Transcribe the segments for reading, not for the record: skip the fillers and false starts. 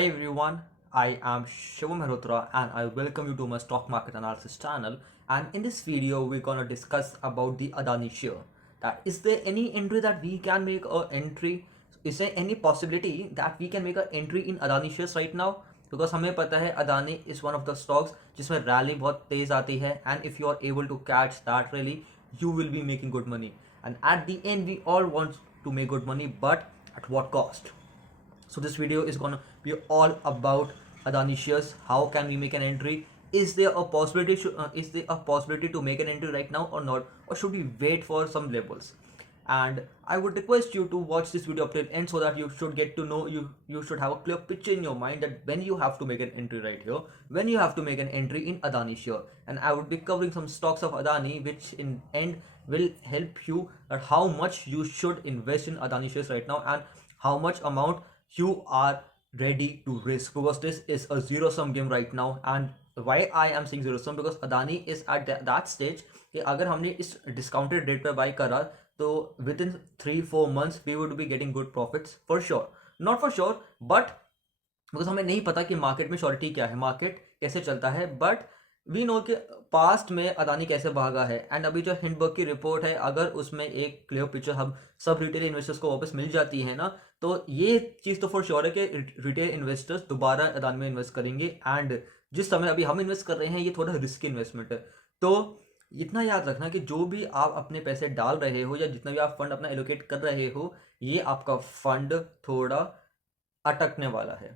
Hi everyone, I am Shivam Mehrotra and I welcome you to my stock market analysis channel. And in this video, we're gonna discuss about the Adani share. That is there any entry that we can make a entry? Is there any possibility that we can make an entry in Adani shares right now? Because हमें पता है Adani is one of the stocks जिसमें rally बहुत तेज आती है and if you are able to catch that rally, you will be making good money. And at the end, we all want to make good money, but at what cost? So this video is gonna be all about Adani shares. How can we make an entry? Is there a possibility? Is there a possibility to make an entry right now or not? Or should we wait for some levels? And I would request you to watch this video up till end so that you should get to know you should have a clear picture in your mind that when you have to make an entry right here, when you have to make an entry in Adani share. And I would be covering some stocks of Adani which in end will help you that how much you should invest in Adani shares right now and how much amount you are ready to risk, because this is a zero sum game right now. And why I am saying zero sum, because Adani is at that stage कि अगर हमने इस discounted rate पर buy करा तो within 3-4 months we would be getting good profits for sure, not for sure but because हमें नहीं पता कि मार्केट में श्योरिटी क्या है, मार्केट कैसे चलता है, बट वी नो कि पास्ट में अदानी कैसे भागा है। एंड अभी जो हिंडबर्ग की रिपोर्ट है, अगर उसमें एक क्लियर पिक्चर हम सब रिटेल इन्वेस्टर्स को वापस मिल जाती है ना, तो ये चीज़ तो फॉर श्योर है कि रिटेल इन्वेस्टर्स दोबारा अदानी में इन्वेस्ट करेंगे। एंड जिस समय अभी हम इन्वेस्ट कर रहे हैं ये थोड़ा रिस्की इन्वेस्टमेंट है। तो इतना याद रखना कि जो भी आप अपने पैसे डाल रहे हो या जितना भी आप फंड अपना एलोकेट कर रहे हो, ये आपका फंड थोड़ा अटकने वाला है,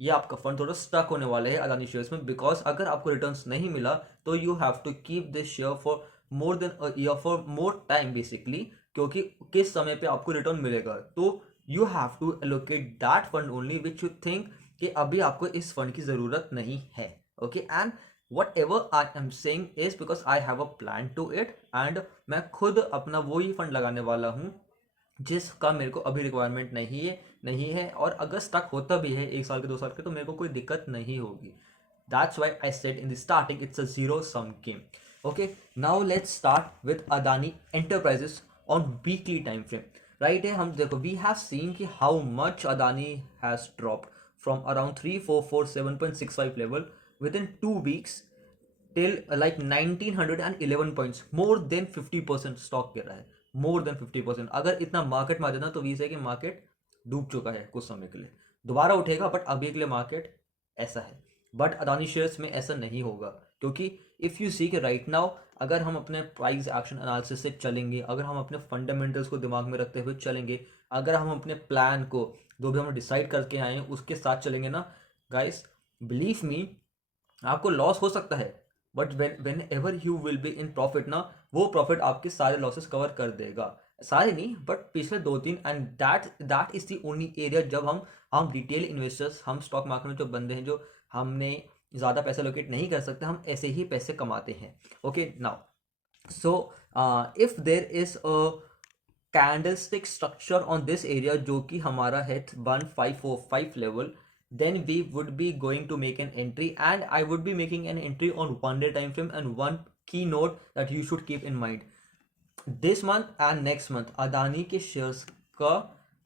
ये आपका फंड थोड़ा स्टक होने वाला है अदानी शेयर्स में। बिकॉज अगर आपको रिटर्न्स नहीं मिला तो you have to keep this share for more than a year, for more time basically, क्योंकि किस समय पे आपको रिटर्न मिलेगा। तो you have to allocate that fund only which you think कि अभी आपको इस फंड की ज़रूरत नहीं है। Okay, and whatever I am saying is because I have a plan to it, and मैं खुद अपना वो ही फंड लगाने वाला हूँ जिसका मेरे को अभी रिक्वायरमेंट नहीं है और अगर स्टक होता भी है 1 साल के 2 साल के तो मेरे को कोई दिक्कत नहीं होगी। That's why I said in the starting it's a zero sum game. Okay, now let's start with Adani enterprises on weekly time frame. Right है, हम देखो वी हैव सीन कि how much Adani has dropped from around 3447.65 level with in 2 weeks till like 1911 points, more than 50% स्टॉक गिर रहा है, more than 50%। अगर इतना मार्केट में आ जाना तो वी से कि मार्केट डूब चुका है, कुछ समय के लिए दोबारा उठेगा बट अभी के लिए मार्केट ऐसा है। बट अदानी शेयर्स में ऐसा नहीं होगा, क्योंकि इफ़ यू सी कि राइट नाउ अगर हम अपने प्राइस एक्शन एनालिसिस से चलेंगे, अगर हम अपने फंडामेंटल्स को दिमाग में रखते हुए चलेंगे, अगर हम अपने प्लान को जो भी हम डिसाइड करके आए हैं उसके साथ चलेंगे ना गाइस, बिलीव मी आपको लॉस हो सकता है but when ever you will be in profit ना, वो प्रॉफिट आपके सारे लॉसेस कवर कर देगा, सारे नहीं बट पिछले 2-3। And that is the only area जब हम रिटेल इन्वेस्टर्स, हम स्टॉक मार्केट में जो बंदे हैं जो हमने ज़्यादा पैसा लोकेट नहीं कर सकते, हम ऐसे ही पैसे कमाते हैं। Okay, now so if there is a candlestick structure on this area जो कि हमारा है 1545 level, then we would be going to make an entry, and I would be making an entry on 1 day time frame. And one key note that you should keep in mind, this month and next month Adani के शेयर्स का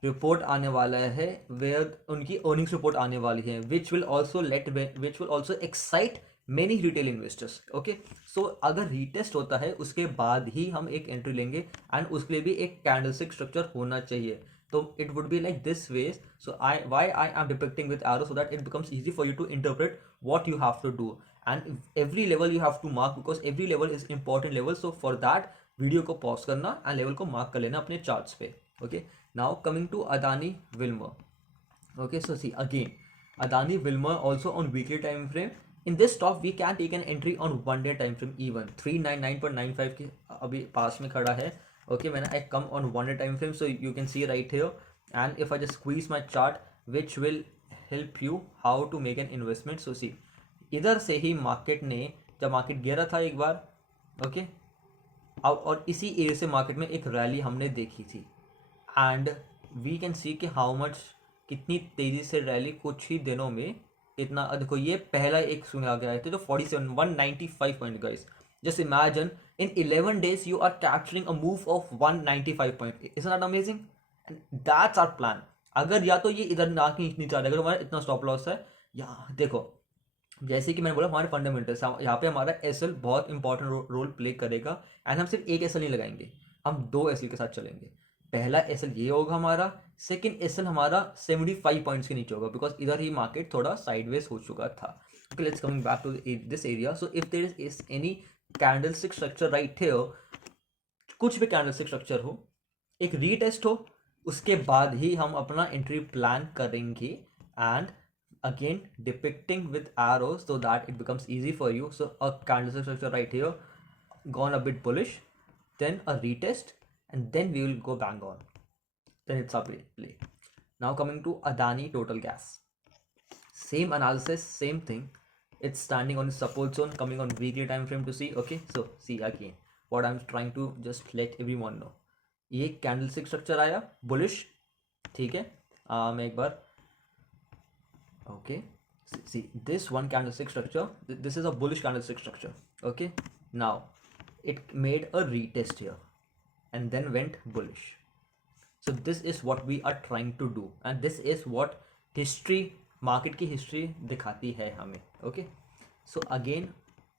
रिपोर्ट आने वाला है, वेयर उनकी earnings report आने वाली है, which will also excite many retail investors. Okay, so अगर रीटेस्ट होता है उसके बाद ही हम एक एंट्री लेंगे, एंड उसके लिए भी एक कैंडलस्टिक स्ट्रक्चर होना चाहिए। तो it would be like this ways. So why I am depicting with arrow, so that it becomes easy for you to interpret what you have to do, and every level you have to mark because every level is important level. So for that video को pause करना and level को mark कर लेना अपने charts पे। Okay, now coming to Adani Wilmar. Okay, so see again, Adani Wilmar also on weekly time frame. In this stock, we can take an entry on 1 day time frame even 399.95 के अभी पास में खड़ा है। Okay, when I come on 1 day time frame, so you can see right here, and if I just squeeze my chart, which will help you how to make an investment. So see, इधर से ही मार्केट ने जब मार्केट गिरा था एक बार, ओके, और इसी एरिया से मार्केट में एक रैली हमने देखी थी, एंड वी कैन सी कि हाउ मच कितनी तेज़ी से रैली कुछ ही दिनों में इतना। देखो ये पहला एक स्विंग आ गया है तो जो 195 point guys, just imagine in 11 days you are capturing a move of 195 point, is not amazing? And that's our plan, अगर या तो ये इधर ना नीचे आ जाएगा तो हमारा इतना स्टॉप लॉस है। या देखो, जैसे कि मैंने बोला हमारे फंडामेंटल्स, यहाँ पे हमारा एसएल बहुत इंपॉर्टेंट रोल प्ले करेगा। एंड हम सिर्फ एक एसएल नहीं लगाएंगे, हम दो एसएल के साथ चलेंगे। पहला एसएल ये होगा हमारा, सेकंड एसएल हमारा 75 पॉइंट्स के नीचे होगा, बिकॉज इधर ही मार्केट थोड़ा साइडवेज हो चुका था। Okay, let's coming back to this area. So if there is any candlestick structure right here, कुछ भी कैंडलस्टिक स्ट्रक्चर हो, एक रीटेस्ट हो, उसके बाद ही हम अपना एंट्री प्लान करेंगे। And again depicting with arrows so that it becomes easy for you. So a candlestick structure right here gone a bit bullish, then a retest, and then we will go bang on, then it's a play. Now coming to Adani Total Gas, same analysis, same thing. It's standing on the support zone, coming on weekly time frame to see. Okay, so see again what I'm trying to just let everyone know. ये candlestick structure आया बुलिश, ठीक है। मैं एक बार, okay, see this one candlestick structure, this is a bullish candlestick structure. Okay, now it made a retest here and then went bullish. So this is what we are trying to do, and this is what history, market की history दिखाती है हमें। Okay, so again,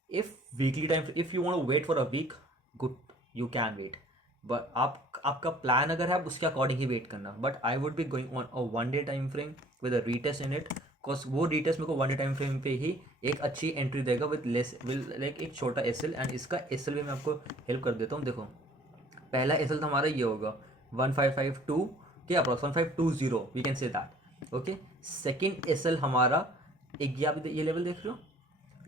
if weekly time, if you want to wait for a week, good, you can wait, but आपका प्लान अगर है उसके अकॉर्डिंग ही वेट करना। But I would be going on a 1 day time frame with a retest in it, because वो रीटेस्ट मेरे को 1 day time frame पे ही एक अच्छी एंट्री देगा विद लेस, लाइक एक छोटा एसएल। एंड इसका एसएल भी मैं आपको हेल्प कर देता हूँ। देखो, पहला एसएल तो हमारा ये होगा 1552 के approx, 1520 we can say that. Okay, second SL हमारा एक, ये लेवल देख रहे हो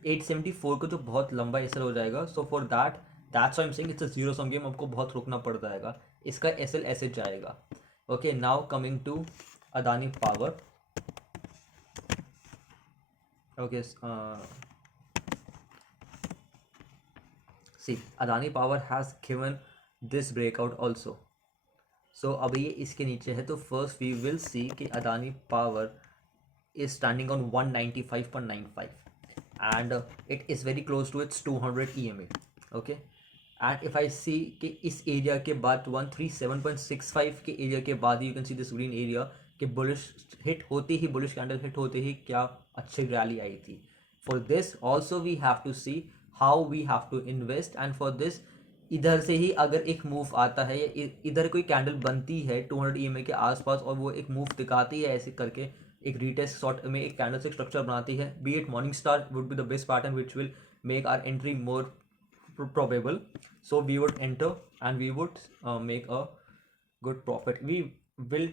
874 का, जो बहुत लंबा एसएल हो जाएगा। So for that, that's why I am saying it's a zero sum game, आपको बहुत रुकना पड़ जाएगा, इसका एसएल ऐसे जाएगा। Okay, now coming to Adani power. Okay, see Adani power has given this breakout also. So अभी ये इसके नीचे है, तो फर्स्ट वी विल सी कि Adani power is standing on 195.95 and it is very close to its 200 EMA. Okay, and if I see कि इस एरिया के बाद 137.65 के एरिया के बाद you can see this green area कि बुलिश हिट होते ही, बुलिश कैंडल हिट होते ही क्या अच्छी रैली आई थी। For this also we have to see how we have to invest, and for this इधर से ही अगर एक मूव आता है या इधर कोई कैंडल बनती है 200 EMA के आसपास और वो एक मूव दिखाती है ऐसे करके, एक रीटेस्ट शॉर्ट में एक कैंडलस्टिक स्ट्रक्चर बनाती है, be it morning star would be the best pattern which will make our entry more probable. So we would enter and we would make a good profit. We will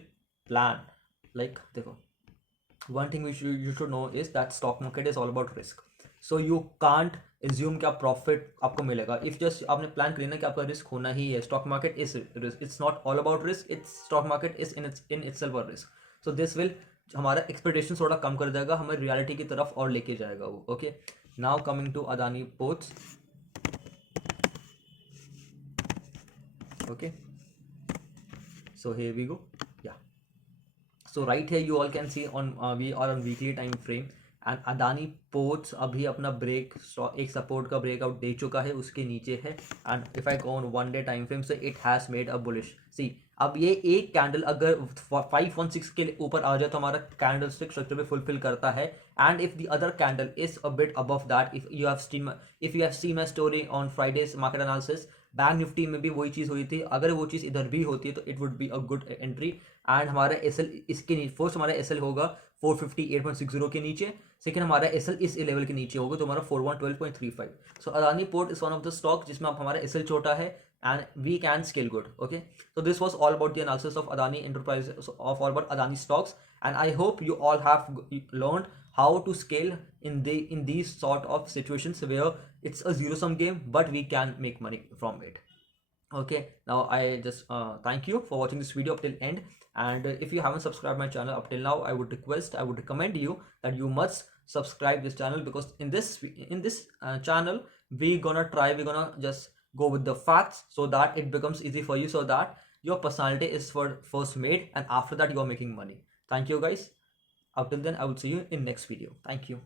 plan, like देखो, one thing which you should know is that stock market is all about risk. So you can't assume कि आप प्रॉफिट आपको मिलेगा if just आपने प्लान कर लेना कि आपका रिस्क होना ही है। Stock market is risk, it's not all about risk, it's stock market is in itself a risk. So this will हमारा एक्सपेक्टेशन थोड़ा कम कर देगा, हमें रियलिटी की तरफ और लेके जाएगा वो। Okay, now coming to Adani ports. Okay, so here we go, या so right here you all can see on we are on weekly time frame and Adani ports अभी अपना ब्रेक, एक सपोर्ट का ब्रेकआउट दे चुका है, उसके नीचे है। And if I go on 1 day time frame, so it has made a bullish. See अब ये एक कैंडल अगर 516 के ऊपर आ जाए तो हमारा कैंडलस्टिक स्ट्रक्चर पे फुलफिल करता है। And if the other candle is a bit above that, if you have seen my story on Fridays market analysis, bank Nifty में भी वही चीज़ हुई थी। अगर वो चीज़ इधर भी होती है तो it would be a good entry. And हमारा एसएल इसके नीचे, फर्स्ट हमारा एसएल होगा 458.60 के नीचे, सेकंड हमारा एसएल इस लेवल के नीचे होगा तो हमारा 4112.35। So Adani port is one of the stock जिसमें आप हमारा एसएल छोटा है and we can scale good. Okay, so this was all about the analysis of Adani Enterprises, of all about Adani stocks, and I hope you all have learned how to scale in these sort of situations where it's a zero sum game but we can make money from it. Okay, now I just thank you for watching this video up till end, and if you haven't subscribed my channel up till now, I would recommend you that you must subscribe this channel, because in this channel we're gonna just go with the facts so that it becomes easy for you, so that your personality is first made and after that you are making money. Thank you guys. Up till then, I will see you in next video. Thank you.